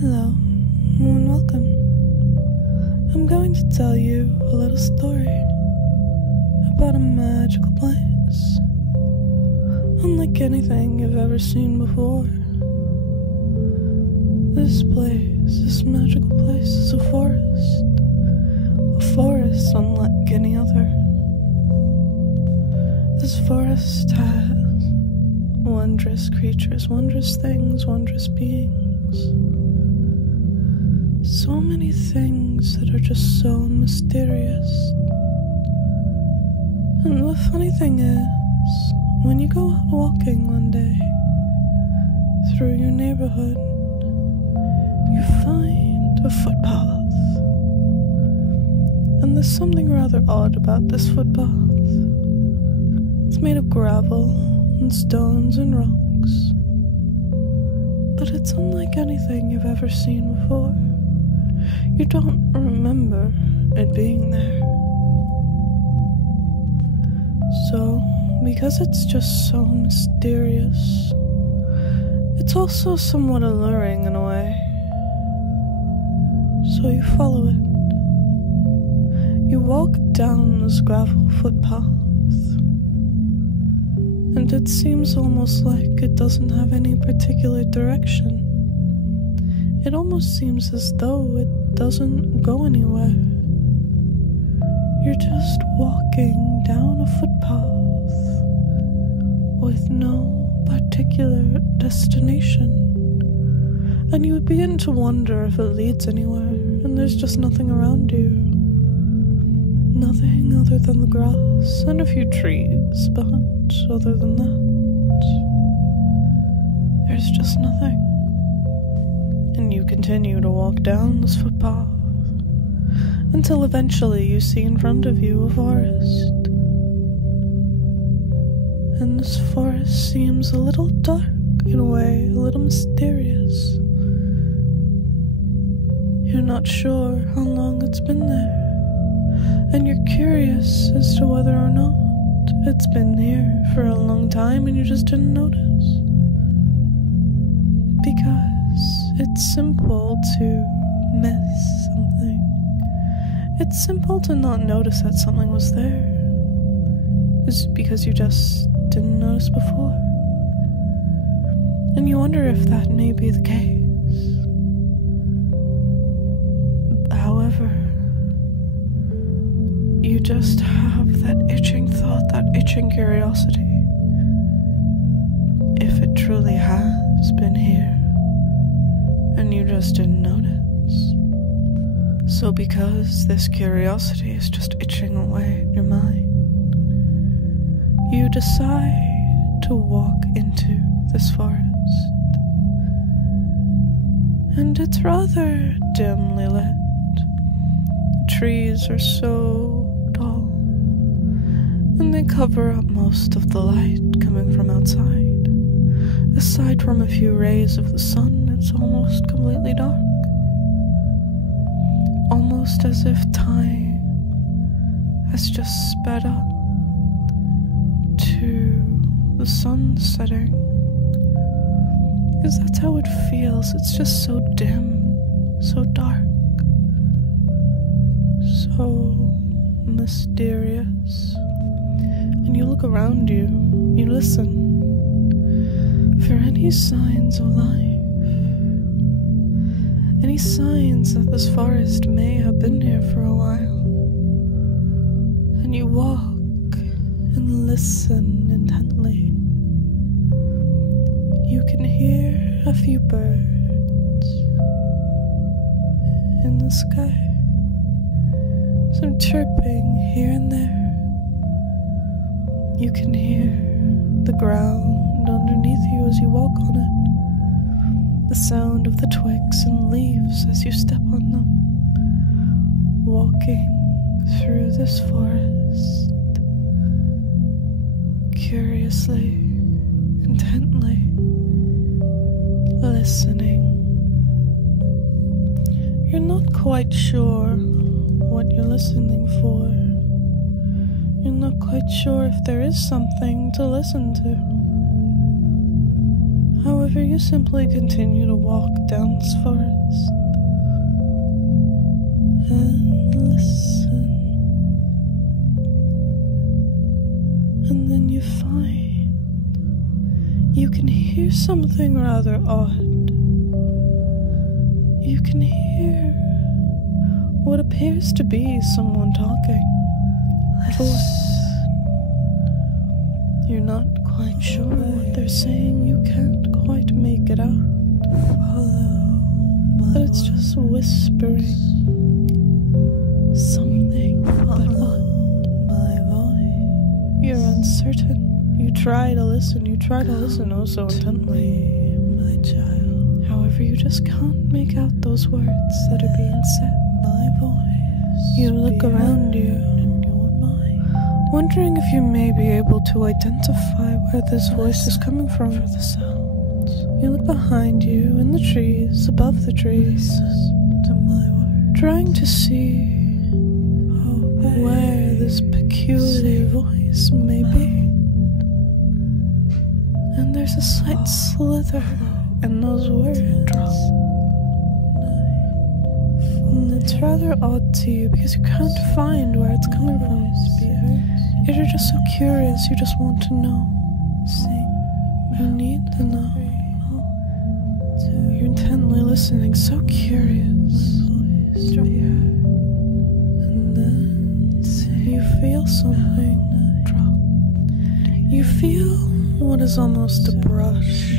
Hello, and welcome. I'm going to tell you a little story about a magical place, unlike anything you've ever seen before. This magical place is a forest unlike any other. This forest has wondrous creatures, wondrous things, wondrous beings. So many things that are just so mysterious. And the funny thing is, when you go out walking one day through your neighborhood, you find a footpath. And there's something rather odd about this footpath. It's made of gravel and stones and rocks, but it's unlike anything you've ever seen before. You don't remember it being there. So, because it's just so mysterious, it's also somewhat alluring in a way. So you follow it. You walk down this gravel footpath, and it seems almost like it doesn't have any particular direction. It almost seems as though it doesn't go anywhere. You're just walking down a footpath with no particular destination. And you would begin to wonder if it leads anywhere, and there's just nothing around you. Nothing other than the grass and a few trees, but other than that, there's just nothing. And you continue to walk down this footpath until eventually you see in front of you a forest. And this forest seems a little dark in a way, a little mysterious. You're not sure how long it's been there, and you're curious as to whether or not it's been here for a long time and you just didn't notice. Because it's simple to miss something. It's simple to not notice that something was there. It's because you just didn't notice before. And you wonder if that may be the case. However, you just have that itching thought, that itching curiosity. If it truly has been here, and you just didn't notice. So because this curiosity is just itching away in your mind, you decide to walk into this forest. And it's rather dimly lit. The trees are so tall, and they cover up most of the light coming from outside. Aside from a few rays of the sun, it's almost completely dark. Almost as if time has just sped up to the sun setting. Because that's how it feels. It's just so dim, so dark, so mysterious. And you look around you, you listen for any signs of life, any signs that this forest may have been here for a while. And you walk and listen intently. You can hear a few birds in the sky, some chirping here and there. You can hear the ground underneath you as you walk on it, the sound of the twigs and leaves as you step on them, walking through this forest, curiously, intently, listening. You're not quite sure what you're listening for. You're not quite sure if there is something to listen to. However, you simply continue to walk down this forest, hear something rather odd. You can hear what appears to be someone talking. You're not quite sure what they're saying, you can't quite make it out. But it's just whispering something, but what? You're uncertain. You try to listen oh so intently. However, you just can't make out those words that are being said. You look around you, wondering if you may be able to identify where this voice is coming from. You look behind you, in the trees, above the trees, trying to see where this peculiar voice may be. And there's a slight slither in those words. And it's rather odd to you because you can't find where it's coming from. Yet you're just so curious, you just want to know. You need to know. You're intently listening, so curious. And then you feel something drop. You feel what is almost a brush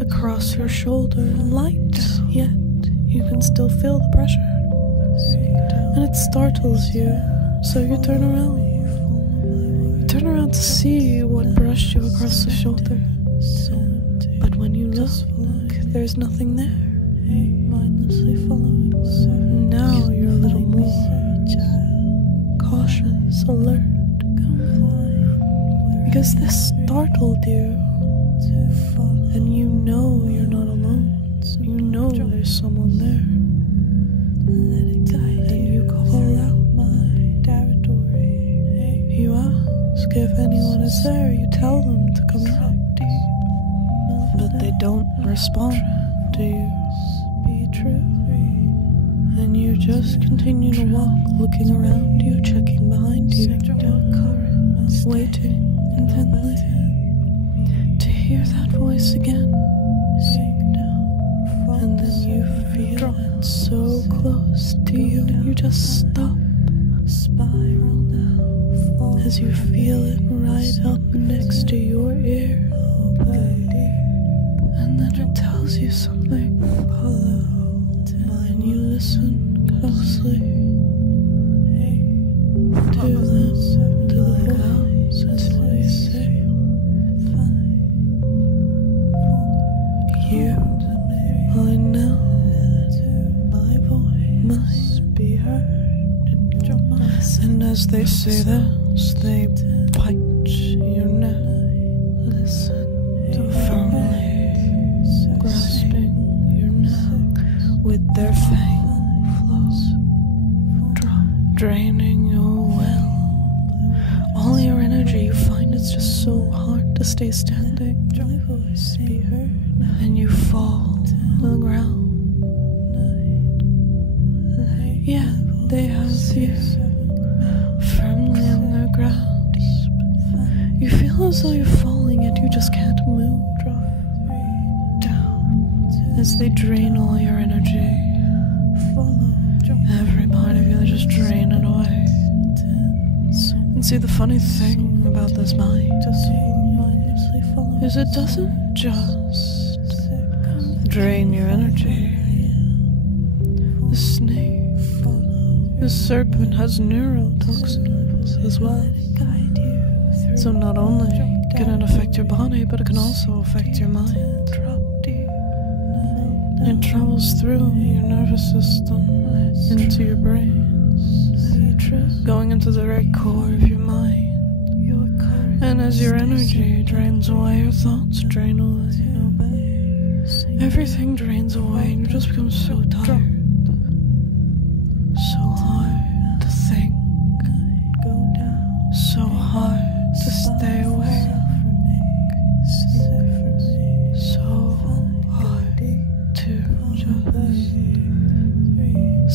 across your shoulder, light, yet you can still feel the pressure. And it startles you, so you turn around. You turn around to see what brushed you across the shoulder. But when you look, there's nothing there. Now you're a little more cautious, alert. Because this startled you, and you know you're not alone. You know there's someone there. And you call out. You ask if anyone is there. You tell them to come out. But they don't respond to you. And you just continue to walk, looking around you, checking behind you, waiting intently to hear that voice again. And then you feel it so close to you, and you just stop as you feel it right up next to your ear. And then it tells you something. And you listen closely to them, to the voice, as they say, you I know must be heard in your mind. And as they say this, they bite your neck. Listen firmly, grasping your neck with their fangs, draining your will. All your energy, you find it's just so hard to stay standing. And you fall to the ground. Yeah, they have you firmly in their grasp. You feel as though you're falling, yet you just can't move. Down as they drain all your energy. Every part of you, they just drain it away. And see, the funny thing about this mind is it doesn't just drain your energy. The snake, the serpent has neurotoxins as well. So not only can it affect your body, but it can also affect your mind. It travels through your nervous system into your brain, going into the very core of your mind. And as your energy drains away, your thoughts drain away. Everything drains away, and you just become so tired, so hard to think, so hard to stay awake, so hard to just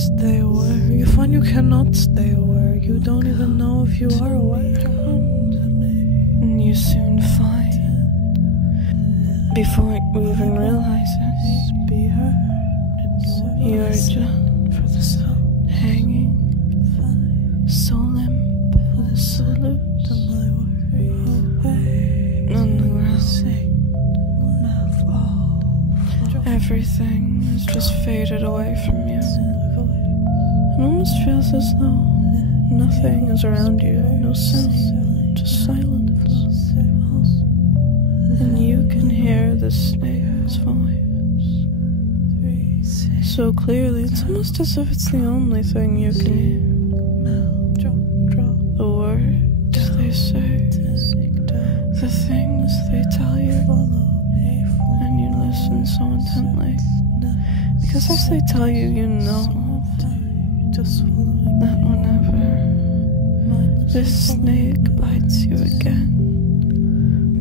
stay aware. You find you cannot stay aware. You don't even know if you are aware. And you soon find Before you even realize it, you're just hanging, so limp, so loose, on the ground. Everything has just faded away from you. It almost feels as though nothing is around you, no sound, just silence. And you can hear the snake's voice so clearly, it's almost as if it's the only thing you can hear. The words they say, the things they tell you, and you listen so intently, because as they tell you, you know that whenever this snake bites you again,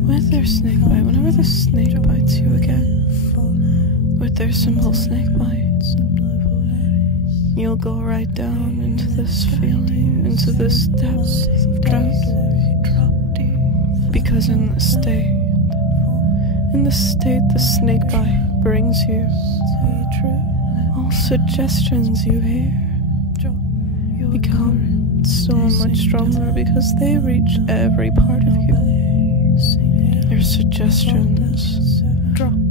with their snake bite, whenever the snake bites you again, with their simple snake bites, you'll go right down into this feeling, into this depth of dread. Because in this state the snake bite brings you all suggestions you hear become so much stronger because they reach every part of you. Your suggestions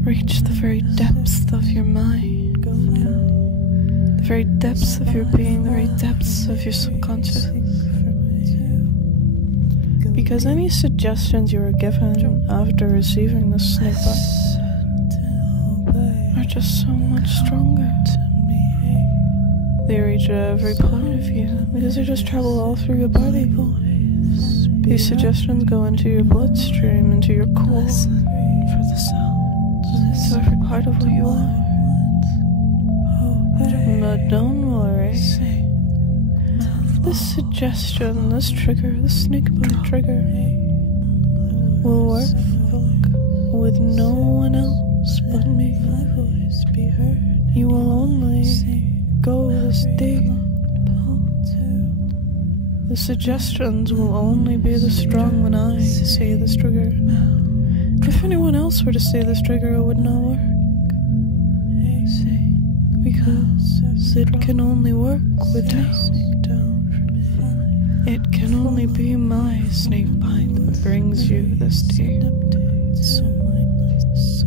reach the very depths of your mind, the very depths of your being, the very depths of your subconscious. Because any suggestions you were given after receiving the snake bite are just so much stronger. They reach every point of you because they just travel all through your body. These suggestions go into your bloodstream, into your core, to every part of what you are. But don't worry. This suggestion, this trigger, this snake bite trigger, will work with no one else but me. You will only go this deep. The suggestions will only be this strong when I say this trigger. If anyone else were to say this trigger, it would not work. Because it can only work with me. It can only be my snake bite that brings you this deep.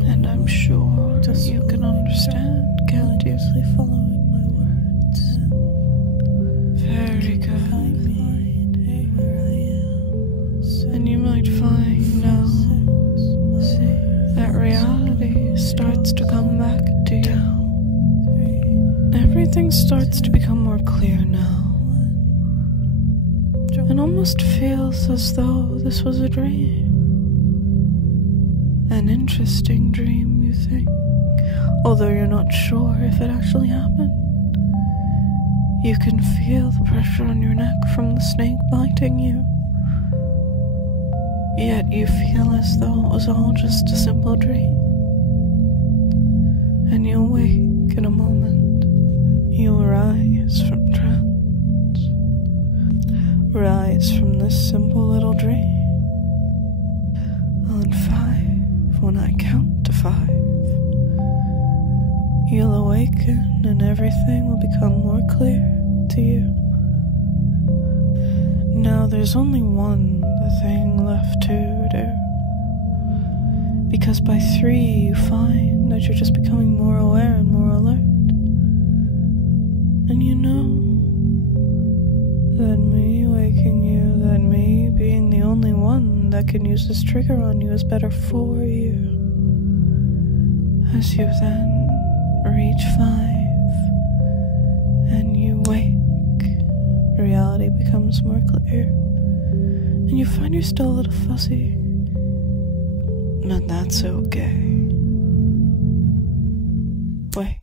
And I'm sure you can understand, can't you? Very good. And you might find now that reality starts to come back to you. Everything starts to become more clear now. It almost feels as though this was a dream. An interesting dream, you think, although you're not sure if it actually happened. You can feel the pressure on your neck from the snake biting you. Yet you feel as though it was all just a simple dream. And you'll wake in a moment. You'll rise from trance. Rise from this simple little dream. On 5, when I count to 5, you'll awaken and everything will become more clear to you. Now there's only one thing left to do. Because by 3 you find that you're just becoming more aware and more alert. And you know that me waking you, that me being the only one that can use this trigger on you is better for you. As you then reach 5 and you wake, reality becomes more clear. And you find you're still a little fuzzy, but that's okay. Wait.